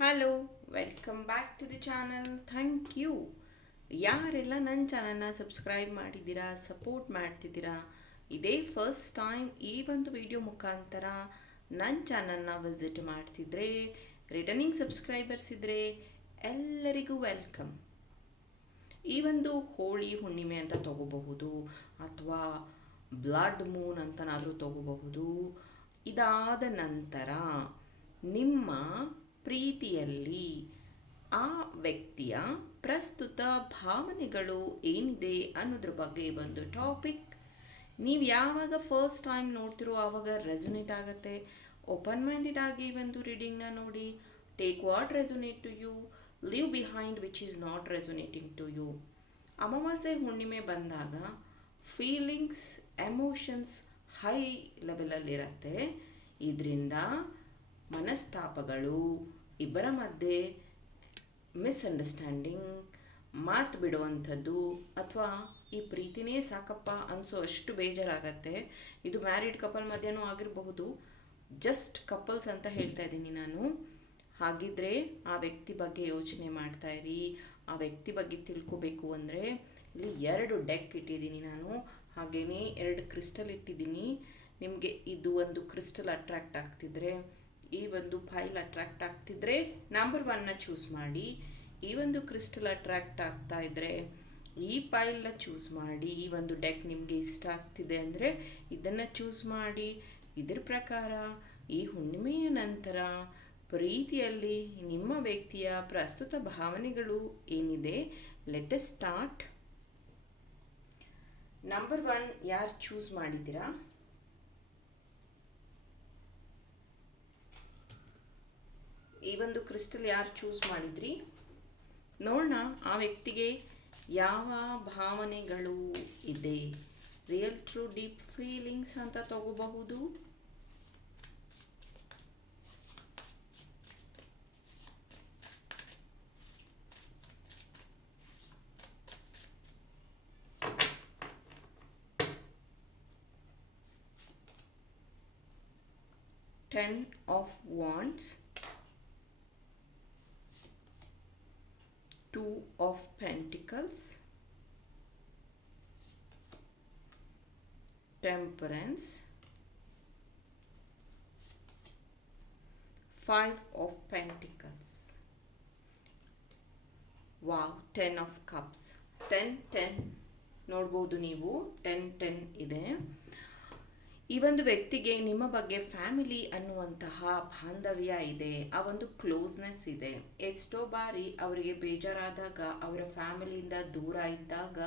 Hello welcome back to the channel thank you ಯಾರೆಲ್ಲ ನನ್ನ ಚಾನಲ್ನ ಸಬ್ಸ್ಕ್ರೈಬ್ ಮಾಡಿದ್ದೀರಾ ಸಪೋರ್ಟ್ ಮಾಡ್ತಿದ್ದೀರಾ, ಇದೇ ಫಸ್ಟ್ ಟೈಮ್ ಈ ಒಂದು ವಿಡಿಯೋ ಮುಖಾಂತರ ನನ್ನ ಚಾನಲ್ನ ವಿಸಿಟ್ ಮಾಡ್ತಿದ್ರೆ ರಿಟರ್ನಿಂಗ್ ಸಬ್ಸ್ಕ್ರೈಬರ್ಸ್ ಇದ್ದರೆ ಎಲ್ಲರಿಗೂ ವೆಲ್ಕಮ್ ಈ ಒಂದು ಹೋಳಿ ಹುಣ್ಣಿಮೆ ಅಂತ ತಗೋಬಹುದು, ಅಥವಾ ಬ್ಲಡ್ ಮೂನ್ ಅಂತನಾದರೂ ತಗೋಬಹುದು. ಇದಾದ ನಂತರ ನಿಮ್ಮ ಪ್ರೀತಿಯಲ್ಲಿ ಆ ವ್ಯಕ್ತಿಯ ಪ್ರಸ್ತುತ ಭಾವನೆಗಳು ಏನಿದೆ ಅನ್ನೋದ್ರ ಬಗ್ಗೆ ಒಂದು ಟಾಪಿಕ್. ನೀವು ಯಾವಾಗ ಫಸ್ಟ್ ಟೈಮ್ ನೋಡ್ತಿರೋ ಆವಾಗ ರೆಸೊನೇಟ್ ಆಗುತ್ತೆ. ಓಪನ್ ಮೈಂಡೆಡ್ ಆಗಿ ಒಂದು ರೀಡಿಂಗ್ನ ನೋಡಿ. Take what resonate to you leave behind which is not resonating to you ಅಮಾವಾಸ್ಯೆ ಹುಣ್ಣಿಮೆ ಬಂದಾಗ ಫೀಲಿಂಗ್ಸ್ ಎಮೋಷನ್ಸ್ ಹೈ ಲೆವೆಲಲ್ಲಿರತ್ತೆ ಇದರಿಂದ ಮನಸ್ತಾಪಗಳು, ಇಬ್ಬರ ಮಧ್ಯೆ ಮಿಸ್ಅಂಡರ್ಸ್ಟ್ಯಾಂಡಿಂಗ್ ಮಾತು ಬಿಡುವಂಥದ್ದು ಅಥವಾ ಈ ಪ್ರೀತಿನೇ ಸಾಕಪ್ಪ ಅನಿಸೋ ಅಷ್ಟು ಬೇಜಾರಾಗತ್ತೆ. ಇದು ಮ್ಯಾರಿಡ್ ಕಪಲ್ ಮಧ್ಯೆನೂ ಆಗಿರಬಹುದು. ಜಸ್ಟ್ ಕಪಲ್ಸ್ ಅಂತ ಹೇಳ್ತಾ ಇದ್ದೀನಿ ನಾನು. ಹಾಗಿದ್ರೆ ಆ ವ್ಯಕ್ತಿ ಬಗ್ಗೆ ಯೋಚನೆ ಮಾಡ್ತಾ ಇರಿ. ಆ ವ್ಯಕ್ತಿ ಬಗ್ಗೆ ತಿಳ್ಕೊಬೇಕು ಅಂದರೆ ಇಲ್ಲಿ ಎರಡು ಡೆಕ್ ಇಟ್ಟಿದ್ದೀನಿ ನಾನು. ಹಾಗೆಯೇ ಎರಡು ಕ್ರಿಸ್ಟಲ್ ಇಟ್ಟಿದ್ದೀನಿ. ನಿಮಗೆ ಇದು ಒಂದು ಕ್ರಿಸ್ಟಲ್ ಅಟ್ರಾಕ್ಟ್ ಆಗ್ತಿದ್ರೆ ಈ ಒಂದು ಫೈಲ್ ಅಟ್ರಾಕ್ಟ್ ಆಗ್ತಿದ್ರೆ ನಂಬರ್ ಒನ್ನ ಚೂಸ್ ಮಾಡಿ, ಈ ಒಂದು ಕ್ರಿಸ್ಟಲ್ ಅಟ್ರಾಕ್ಟ್ ಆಗ್ತಾ ಇದ್ದರೆ ಈ ಫೈಲ್ನ ಚೂಸ್ ಮಾಡಿ, ಈ ಒಂದು ಡೆಕ್ ನಿಮಗೆ ಇಷ್ಟ ಆಗ್ತಿದೆ ಅಂದರೆ ಇದನ್ನು ಚೂಸ್ ಮಾಡಿ. ಇದ್ರ ಪ್ರಕಾರ ಈ ಹುಣ್ಣಿಮೆಯ ನಂತರ ಪ್ರೀತಿಯಲ್ಲಿ ನಿಮ್ಮ ವ್ಯಕ್ತಿಯ ಪ್ರಸ್ತುತ ಭಾವನೆಗಳು ಏನಿದೆ? ಲೆಟ್ ಸ್ಟಾರ್ಟ್ ನಂಬರ್ ಒನ್ ಯಾರು ಚೂಸ್ ಮಾಡಿದ್ದೀರಾ? ಈ ಒಂದು ಕ್ರಿಸ್ಟಲ್ ಯಾರು ಚೂಸ್ ಮಾಡಿದ್ರಿ? ನೋಡೋಣ ಆ ವ್ಯಕ್ತಿಗೆ ಯಾವ ಭಾವನೆಗಳು ಇದೆ? ರಿಯಲ್ ಟ್ರೂ ಡೀಪ್ ಫೀಲಿಂಗ್ಸ್ ಅಂತ ತಗೋಬಹುದು? Ten of wands two of pentacles temperance five of pentacles wow ten of cups ten ten ನೋಡ್ಬೋದು ನೀವು ಟೆನ್ ಟೆನ್ ಇದೆ ಈ ಒಂದು ವ್ಯಕ್ತಿಗೆ ನಿಮ್ಮ ಬಗ್ಗೆ ಫ್ಯಾಮಿಲಿ ಅನ್ನುವಂತಹ ಬಾಂಧವ್ಯ ಇದೆ, ಆ ಒಂದು ಕ್ಲೋಸ್ನೆಸ್ ಇದೆ. ಎಷ್ಟೋ ಬಾರಿ ಅವರಿಗೆ ಬೇಜಾರಾದಾಗ, ಅವರ ಫ್ಯಾಮಿಲಿಯಿಂದ ದೂರ ಇದ್ದಾಗ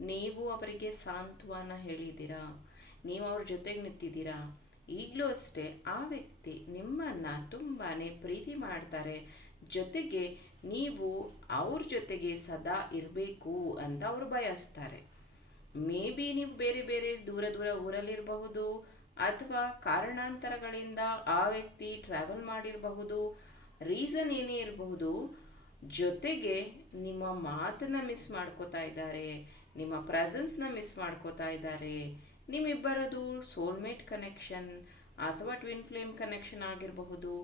ನೀವು ಅವರಿಗೆ ಸಾಂತ್ವನ ಹೇಳಿದ್ದೀರಾ? ನೀವು ಅವ್ರ ಜೊತೆಗೆ ನಿಂತಿದ್ದೀರಾ? ಈಗಲೂ ಅಷ್ಟೇ ಆ ವ್ಯಕ್ತಿ ನಿಮ್ಮನ್ನು ತುಂಬಾ ಪ್ರೀತಿ ಮಾಡ್ತಾರೆ. ಜೊತೆಗೆ ನೀವು ಅವ್ರ ಜೊತೆಗೆ ಸದಾ ಇರಬೇಕು ಅಂತ ಅವರು ಬಯಸ್ತಾರೆ. ಮೇ ಬಿ ನೀವು ಬೇರೆ ಬೇರೆ ದೂರ ದೂರ ಊರಲ್ಲಿರಬಹುದು ಅಥವಾ ಕಾರಣಾಂತರಗಳಿಂದ ಆ ವ್ಯಕ್ತಿ ಟ್ರಾವೆಲ್ ಮಾಡಿರಬಹುದು ರೀಸನ್ ಏನೇ ಇರಬಹುದು, ಜೊತೆಗೆ ನಿಮ್ಮ ಮಾತನ್ನ ಮಿಸ್ ಮಾಡ್ಕೋತಾ ಇದ್ದಾರೆ, ನಿಮ್ಮ ಪ್ರೆಸೆನ್ಸ್ನ ಮಿಸ್ ಮಾಡ್ಕೋತಾ ಇದ್ದಾರೆ ನಿಮ್ಮಿಬ್ಬರದು ಸೋಲ್ಮೇಟ್ ಕನೆಕ್ಷನ್ ಅಥವಾ ಟ್ವಿನ್ ಫ್ಲೇಮ್ ಕನೆಕ್ಷನ್ ಆಗಿರಬಹುದು.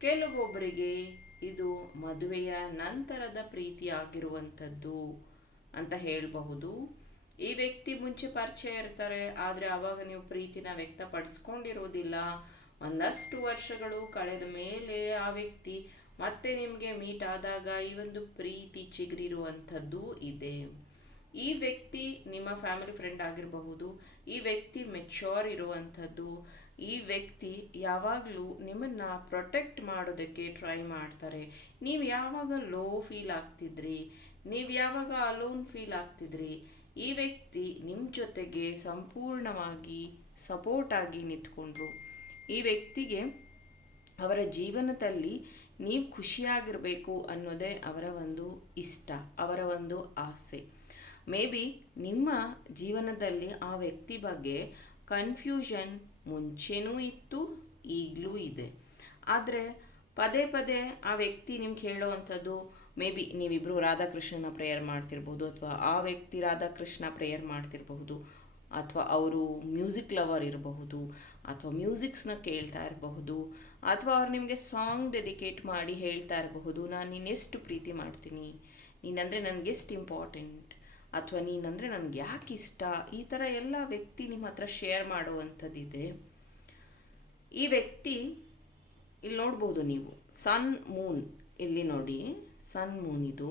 ಕೆಲವೊಬ್ಬರಿಗೆ ಇದು ಮದುವೆಯ ನಂತರದ ಪ್ರೀತಿ ಆಗಿರುವಂಥದ್ದು ಅಂತ ಹೇಳಬಹುದು. ಈ ವ್ಯಕ್ತಿ ಮುಂಚೆ ಪರಿಚಯ ಇರ್ತಾರೆ, ಆದರೆ ಆವಾಗ ನೀವು ಪ್ರೀತಿನ ವ್ಯಕ್ತಪಡಿಸ್ಕೊಂಡಿರೋದಿಲ್ಲ. ಒಂದಷ್ಟು ವರ್ಷಗಳು ಕಳೆದ ಮೇಲೆ ಆ ವ್ಯಕ್ತಿ ಮತ್ತೆ ನಿಮಗೆ ಮೀಟ್ ಆದಾಗ ಈ ಒಂದು ಪ್ರೀತಿ ಚಿಗುರಿರುವಂಥದ್ದು ಇದೆ. ಈ ವ್ಯಕ್ತಿ ನಿಮ್ಮ ಫ್ಯಾಮಿಲಿ ಫ್ರೆಂಡ್ ಆಗಿರಬಹುದು, ಈ ವ್ಯಕ್ತಿ ಮೆಚ್ಯೂರ್ ಇರುವಂಥದ್ದು, ಈ ವ್ಯಕ್ತಿ ಯಾವಾಗಲೂ ನಿಮ್ಮನ್ನು ಪ್ರೊಟೆಕ್ಟ್ ಮಾಡೋದಕ್ಕೆ ಟ್ರೈ ಮಾಡ್ತಾರೆ. ನೀವು ಯಾವಾಗ ಲೋ ಫೀಲ್ ಆಗ್ತಿದ್ರಿ? ನೀವು ಯಾವಾಗ ಅಲೋನ್ ಫೀಲ್ ಆಗ್ತಿದ್ರಿ? ಈ ವ್ಯಕ್ತಿ ನಿಮ್ಮ ಜೊತೆಗೆ ಸಂಪೂರ್ಣವಾಗಿ ಸಪೋರ್ಟ್ ಆಗಿ ನಿಂತ್ಕೊಂಡ್ರು. ಈ ವ್ಯಕ್ತಿಗೆ ಅವರ ಜೀವನದಲ್ಲಿ ನೀವು ಖುಷಿಯಾಗಿರಬೇಕು ಅನ್ನೋದೇ ಅವರ ಒಂದು ಇಷ್ಟ, ಅವರ ಒಂದು ಆಸೆ. ಮೇ ಬಿ ನಿಮ್ಮ ಜೀವನದಲ್ಲಿ ಆ ವ್ಯಕ್ತಿ ಬಗ್ಗೆ ಕನ್ಫ್ಯೂಷನ್ ಮುಂಚೆನೂ ಇತ್ತು, ಈಗಲೂ ಇದೆ. ಆದರೆ ಪದೇ ಪದೇ ಆ ವ್ಯಕ್ತಿ ನಿಮ್ಗೆ ಹೇಳೋವಂಥದ್ದು ಮೇ ಬಿ ನೀವಿಬ್ಬರು ರಾಧಾಕೃಷ್ಣನ ಪ್ರೇಯರ್ ಮಾಡ್ತಿರ್ಬೋದು ಅಥವಾ ಆ ವ್ಯಕ್ತಿ ರಾಧಾಕೃಷ್ಣ ಪ್ರೇಯರ್ ಮಾಡ್ತಿರಬಹುದು ಅಥವಾ ಅವರು ಮ್ಯೂಸಿಕ್ ಲವರ್ ಇರಬಹುದು ಅಥವಾ ಮ್ಯೂಸಿಕ್ಸ್ನ ಕೇಳ್ತಾ ಇರಬಹುದು ಅಥವಾ ಅವ್ರು ನಿಮಗೆ ಸಾಂಗ್ ಡೆಡಿಕೇಟ್ ಮಾಡಿ ಹೇಳ್ತಾ ಇರಬಹುದು, ನಾನು ನೀನೆಷ್ಟು ಪ್ರೀತಿ ಮಾಡ್ತೀನಿ. ನೀನಂದರೆ ನನಗೆ ಎಷ್ಟು ಇಂಪಾರ್ಟೆಂಟ್ ಅಥವಾ ನೀನಂದರೆ ನನಗೆ ಯಾಕೆ ಇಷ್ಟ? ಈ ಥರ ಎಲ್ಲ ವ್ಯಕ್ತಿ ನಿಮ್ಮ ಹತ್ರ ಶೇರ್ ಮಾಡುವಂಥದ್ದಿದೆ. ಈ ವ್ಯಕ್ತಿ, ಇಲ್ಲಿ ನೋಡ್ಬೋದು ನೀವು ಸನ್ ಮೂನ್ ಇಲ್ಲಿ ನೋಡಿ. ಸನ್ ಮೂನ್ ಇದು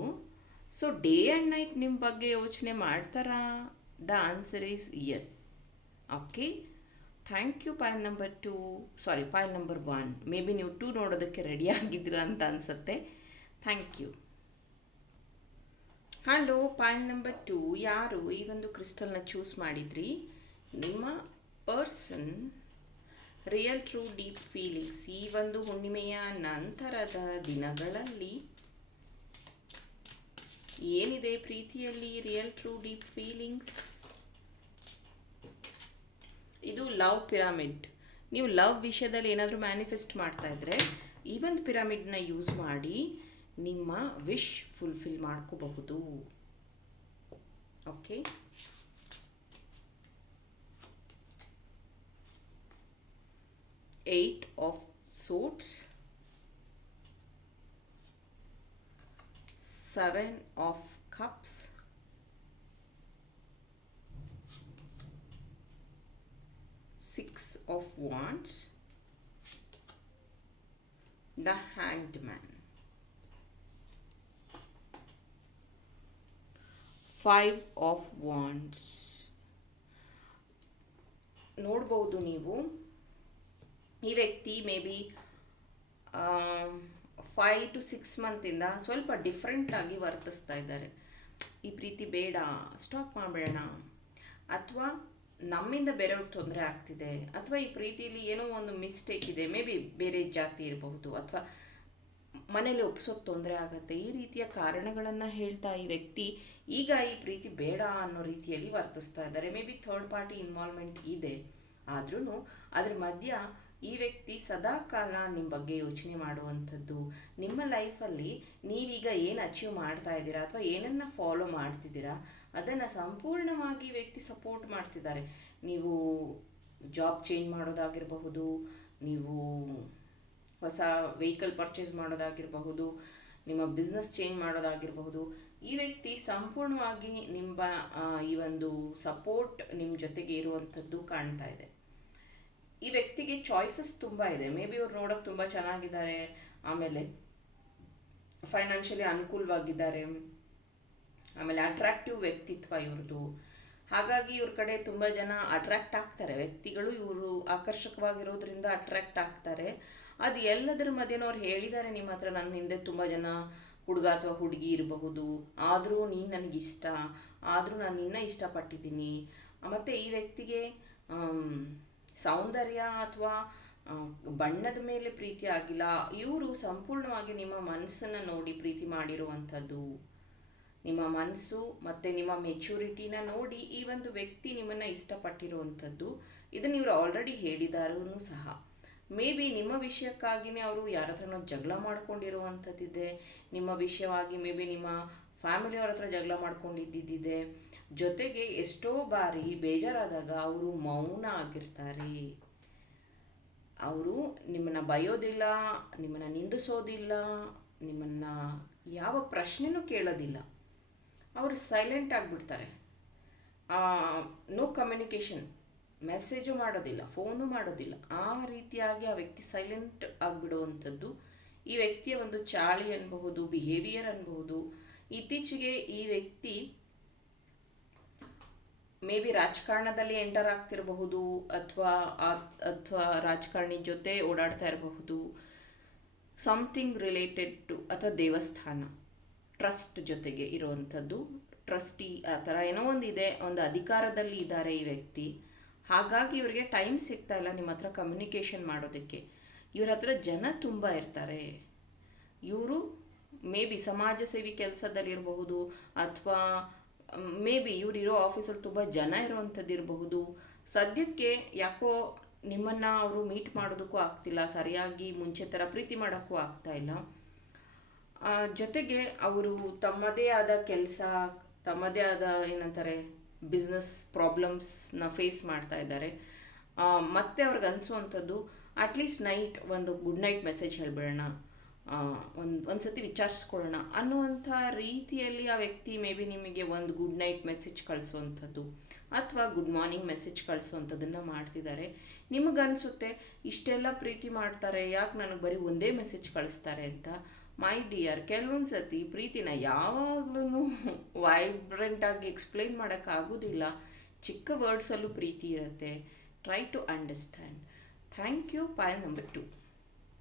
ಸೊ ಡೇ ಆ್ಯಂಡ್ ನೈಟ್ ನಿಮ್ಮ ಬಗ್ಗೆ ಯೋಚನೆ ಮಾಡ್ತಾರಾ? The answer is yes okay thank you pile number two sorry pile number one maybe ನೀವು ಟೂ ನೋಡೋದಕ್ಕೆ ರೆಡಿ ಆಗಿದ್ದೀರಾ ಅಂತ ಅನಿಸುತ್ತೆ. Thank you hello pile number two ಯಾರು ಈ ಒಂದು ಕ್ರಿಸ್ಟಲ್ನ ಚೂಸ್ ಮಾಡಿದ್ರಿ? ನಿಮ್ಮ person real true deep feelings ಈ ಒಂದು ಹುಣ್ಣಿಮೆಯ ನಂತರದ ದಿನಗಳಲ್ಲಿ ಏನಿದೆ ಪ್ರೀತಿಯಲ್ಲಿ? ರಿಯಲ್ ಟ್ರೂ ಡೀಪ್ ಫೀಲಿಂಗ್ಸ್ ಇದು ಲವ್ ಪಿರಾಮಿಡ್ ನೀವು ಲವ್ ವಿಷಯದಲ್ಲಿ ಏನಾದರೂ ಮ್ಯಾನಿಫೆಸ್ಟ್ ಮಾಡ್ತಾ ಇದ್ರೆ, ಈ ಒಂದು ಪಿರಾಮಿಡ್ನ ಯೂಸ್ ಮಾಡಿ ನಿಮ್ಮ ವಿಶ್ ಫುಲ್ಫಿಲ್ ಮಾಡ್ಕೋಬಹುದು. Okay eight of swords. seven of cups six of wands the hanged man five of wands ನೋಡ್ಬೋದು ನೀವು ಈ ವ್ಯಕ್ತಿ may be five to six ಮಂತಿಂದ ಸ್ವಲ್ಪ ಡಿಫ್ರೆಂಟಾಗಿ ವರ್ತಿಸ್ತಾ ಇದ್ದಾರೆ. ಈ ಪ್ರೀತಿ ಬೇಡ ಸ್ಟಾಪ್ ಮಾಡಬೇಡ ಅಥವಾ ನಮ್ಮಿಂದ ಬೇರೆಯವ್ರಿಗೆ ತೊಂದರೆ ಆಗ್ತಿದೆ, ಅಥವಾ ಈ ಪ್ರೀತಿಯಲ್ಲಿ ಏನೋ ಒಂದು ಮಿಸ್ಟೇಕ್ ಇದೆ ಮೇ ಬಿ ಬೇರೆ ಜಾತಿ ಇರಬಹುದು, ಅಥವಾ ಮನೇಲಿ ಒಪ್ಸೋದು ತೊಂದರೆ ಆಗುತ್ತೆ. ಈ ರೀತಿಯ ಕಾರಣಗಳನ್ನು ಹೇಳ್ತಾ ಈ ವ್ಯಕ್ತಿ ಈಗ ಈ ಪ್ರೀತಿ ಬೇಡ ಅನ್ನೋ ರೀತಿಯಲ್ಲಿ ವರ್ತಿಸ್ತಾ ಇದ್ದಾರೆ. May be third party involvement ಇದೆ. ಆದ್ರೂ ಅದ್ರ ಮಧ್ಯ ಈ ವ್ಯಕ್ತಿ ಸದಾಕಾಲ ನಿಮ್ಮ ಬಗ್ಗೆ ಯೋಚನೆ ಮಾಡುವಂಥದ್ದು. ನಿಮ್ಮ ಲೈಫಲ್ಲಿ ನೀವೀಗ ಏನು ಅಚೀವ್ ಮಾಡ್ತಾ ಇದ್ದೀರಾ ಅಥವಾ ಏನನ್ನು ಫಾಲೋ ಮಾಡ್ತಿದ್ದೀರಾ, ಅದನ್ನು ಸಂಪೂರ್ಣವಾಗಿ ವ್ಯಕ್ತಿ ಸಪೋರ್ಟ್ ಮಾಡ್ತಿದ್ದಾರೆ. ನೀವು ಜಾಬ್ ಚೇಂಜ್ ಮಾಡೋದಾಗಿರಬಹುದು, ನೀವು ಹೊಸ ವೆಹಿಕಲ್ ಪರ್ಚೇಸ್ ಮಾಡೋದಾಗಿರಬಹುದು, ನಿಮ್ಮ ಬಿಸ್ನೆಸ್ ಚೇಂಜ್ ಮಾಡೋದಾಗಿರಬಹುದು. ಈ ವ್ಯಕ್ತಿ ಸಂಪೂರ್ಣವಾಗಿ ನಿಮ್ಮ ಈ ಒಂದು ಸಪೋರ್ಟ್ ನಿಮ್ಮ ಜೊತೆಗೆ ಇರುವಂಥದ್ದು ಕಾಣ್ತಾ ಇದೆ. ಈ ವ್ಯಕ್ತಿಗೆ ಚಾಯ್ಸಸ್ ತುಂಬ ಇದೆ. ಮೇ ಬಿ ಅವ್ರು ನೋಡೋಕೆ ತುಂಬ ಚೆನ್ನಾಗಿದ್ದಾರೆ, ಆಮೇಲೆ ಫೈನಾನ್ಷಿಯಲಿ ಅನುಕೂಲವಾಗಿದ್ದಾರೆ, ಆಮೇಲೆ ಅಟ್ರಾಕ್ಟಿವ್ ವ್ಯಕ್ತಿತ್ವ ಇವ್ರದ್ದು ಹಾಗಾಗಿ ಇವ್ರ ಕಡೆ ತುಂಬ ಜನ ಅಟ್ರಾಕ್ಟ್ ಆಗ್ತಾರೆ. ವ್ಯಕ್ತಿಗಳು ಇವರು ಆಕರ್ಷಕವಾಗಿರೋದ್ರಿಂದ ಅಟ್ರಾಕ್ಟ್ ಆಗ್ತಾರೆ. ಅದು ಎಲ್ಲದರ ಮಧ್ಯೆ ಅವ್ರು ಹೇಳಿದ್ದಾರೆ, ನಿಮ್ಮ ಹತ್ರ ನನ್ನ ಹಿಂದೆ ತುಂಬ ಜನ ಹುಡುಗ ಅಥವಾ ಹುಡುಗಿ ಇರಬಹುದು. ಆದರೂ ನೀನು ನನಗಿಷ್ಟ ಆದರೂ ನಾನು ನಿನ್ನ ಇಷ್ಟಪಟ್ಟಿದ್ದೀನಿ. ಮತ್ತು ಈ ವ್ಯಕ್ತಿಗೆ ಸೌಂದರ್ಯ ಅಥವಾ ಬಣ್ಣದ ಮೇಲೆ ಪ್ರೀತಿ ಆಗಿಲ್ಲ, ಇವರು ಸಂಪೂರ್ಣವಾಗಿ ನಿಮ್ಮ ಮನಸ್ಸನ್ನು ನೋಡಿ ಪ್ರೀತಿ ಮಾಡಿರುವಂಥದ್ದು. ನಿಮ್ಮ ಮನಸ್ಸು ಮತ್ತು ನಿಮ್ಮ ಮೆಚುರಿಟಿನ ನೋಡಿ ಈ ಒಂದು ವ್ಯಕ್ತಿ ನಿಮ್ಮನ್ನು ಇಷ್ಟಪಟ್ಟಿರುವಂಥದ್ದು. ಇದನ್ನು ಇವರು ಆಲ್ರೆಡಿ ಹೇಳಿದಾರೂ ಸಹ. ಮೇ ಬಿ ನಿಮ್ಮ ವಿಷಯಕ್ಕಾಗಿಯೇ ಅವರು ಯಾರ ಹತ್ರನೋ ಜಗಳ ಮಾಡ್ಕೊಂಡಿರುವಂಥದ್ದಿದೆ. ನಿಮ್ಮ ವಿಷಯವಾಗಿ ಮೇ ಬಿ ನಿಮ್ಮ ಫ್ಯಾಮಿಲಿಯವ್ರ ಹತ್ರ ಜಗಳ ಮಾಡ್ಕೊಂಡಿದ್ದಿದ್ದಿದೆ. ಜೊತೆಗೆ ಎಷ್ಟೋ ಬಾರಿ ಬೇಜಾರಾದಾಗ ಅವರು ಮೌನ ಆಗಿರ್ತಾರೆ ಅವರು ನಿಮ್ಮನ್ನು ಬಯೋದಿಲ್ಲ, ನಿಮ್ಮನ್ನು ನಿಂದಿಸೋದಿಲ್ಲ, ನಿಮ್ಮನ್ನು ಯಾವ ಪ್ರಶ್ನೆನೂ ಕೇಳೋದಿಲ್ಲ. ಅವರು ಸೈಲೆಂಟ್ ಆಗಿಬಿಡ್ತಾರೆ. ನೋ ಕಮ್ಯುನಿಕೇಷನ್, ಮೆಸೇಜು ಮಾಡೋದಿಲ್ಲ, ಫೋನು ಮಾಡೋದಿಲ್ಲ. ಆ ರೀತಿಯಾಗಿ ಆ ವ್ಯಕ್ತಿ ಸೈಲೆಂಟ್ ಆಗಿಬಿಡುವಂಥದ್ದು, ಈ ವ್ಯಕ್ತಿಯ ಒಂದು ಚಾಳಿ ಅನ್ಬಹುದು, ಬಿಹೇವಿಯರ್ ಅನ್ಬಹುದು ಇತ್ತೀಚೆಗೆ ಈ ವ್ಯಕ್ತಿ ಮೇ ಬಿ ರಾಜಕಾರಣದಲ್ಲಿ ಎಂಟರ್ ಆಗ್ತಿರಬಹುದು ಅಥವಾ ಅಥವಾ ರಾಜಕಾರಣಿ ಜೊತೆ ಓಡಾಡ್ತಾ ಇರಬಹುದು. ಸಮಥಿಂಗ್ ರಿಲೇಟೆಡ್ ಟು ಅಥವಾ ದೇವಸ್ಥಾನ ಟ್ರಸ್ಟ್ ಜೊತೆಗೆ ಇರುವಂಥದ್ದು. ಟ್ರಸ್ಟಿ ಆ ಥರ ಏನೋ ಒಂದಿದೆ, ಒಂದು ಅಧಿಕಾರದಲ್ಲಿ ಇದ್ದಾರೆ ಈ ವ್ಯಕ್ತಿ. ಹಾಗಾಗಿ ಇವರಿಗೆ ಟೈಮ್ ಸಿಗ್ತಾ ಇಲ್ಲ ನಿಮ್ಮ ಹತ್ರ ಕಮ್ಯುನಿಕೇಷನ್ ಮಾಡೋದಕ್ಕೆ. ಇವ್ರ ಹತ್ರ ಜನ ತುಂಬ ಇರ್ತಾರೆ. ಇವರು ಮೇ ಬಿ ಸಮಾಜ ಸೇವಿ ಕೆಲಸದಲ್ಲಿರಬಹುದು ಅಥವಾ, ಮೇ ಬಿ ಇವ್ರು ಇರೋ ಆಫೀಸಲ್ಲಿ ತುಂಬ ಜನ ಇರುವಂಥದ್ದು ಇರಬಹುದು ಸದ್ಯಕ್ಕೆ ಯಾಕೋ ನಿಮ್ಮನ್ನು ಅವರು ಮೀಟ್ ಮಾಡೋದಕ್ಕೂ ಆಗ್ತಿಲ್ಲ, ಸರಿಯಾಗಿ ಮುಂಚೆ ಥರ ಪ್ರೀತಿ ಮಾಡೋಕ್ಕೂ ಆಗ್ತಾ ಇಲ್ಲ. ಜೊತೆಗೆ ಅವರು ತಮ್ಮದೇ ಆದ ಕೆಲಸ, ತಮ್ಮದೇ ಆದ ಏನಂತಾರೆ ಬಿಸ್ನೆಸ್ ಪ್ರಾಬ್ಲಮ್ಸ್ನ ಫೇಸ್ ಮಾಡ್ತಾ ಇದ್ದಾರೆ. ಮತ್ತೆ ಅವ್ರಿಗೆ ಅನಿಸುವಂಥದ್ದು ಅಟ್ಲೀಸ್ಟ್ ನೈಟ್ ಒಂದು ಗುಡ್ ನೈಟ್ ಮೆಸೇಜ್ ಹೇಳ್ಬಿಡೋಣ. ಒಂದು ಒಂದು ಸತಿ ವಿಚಾರಿಸ್ಕೊಳ್ಳೋಣ. ಅನ್ನುವಂಥ ರೀತಿಯಲ್ಲಿ ಆ ವ್ಯಕ್ತಿ ಮೇ ಬಿ ನಿಮಗೆ ಒಂದು ಗುಡ್ ನೈಟ್ ಮೆಸೇಜ್ ಕಳಿಸುವಂಥದ್ದು ಅಥವಾ ಗುಡ್ ಮಾರ್ನಿಂಗ್ ಮೆಸೇಜ್ ಕಳಿಸುವಂಥದ್ದನ್ನು ಮಾಡ್ತಿದ್ದಾರೆ. ನಿಮಗನ್ಸುತ್ತೆ, ಇಷ್ಟೆಲ್ಲ ಪ್ರೀತಿ ಮಾಡ್ತಾರೆ, ಯಾಕೆ ನನಗೆ ಬರೀ ಒಂದೇ ಮೆಸೇಜ್ ಕಳಿಸ್ತಾರೆ ಅಂತ? ಮೈ ಡಿಯರ್ ಕೆಲವೊಂದು ಸತಿ ಪ್ರೀತಿನ ಯಾವಾಗಲೂ ವೈಬ್ರೆಂಟಾಗಿ ಎಕ್ಸ್ಪ್ಲೈನ್ ಮಾಡೋಕ್ಕಾಗೋದಿಲ್ಲ ಚಿಕ್ಕ ವರ್ಡ್ಸಲ್ಲೂ ಪ್ರೀತಿ ಇರುತ್ತೆ. Try to understand thank you pile number two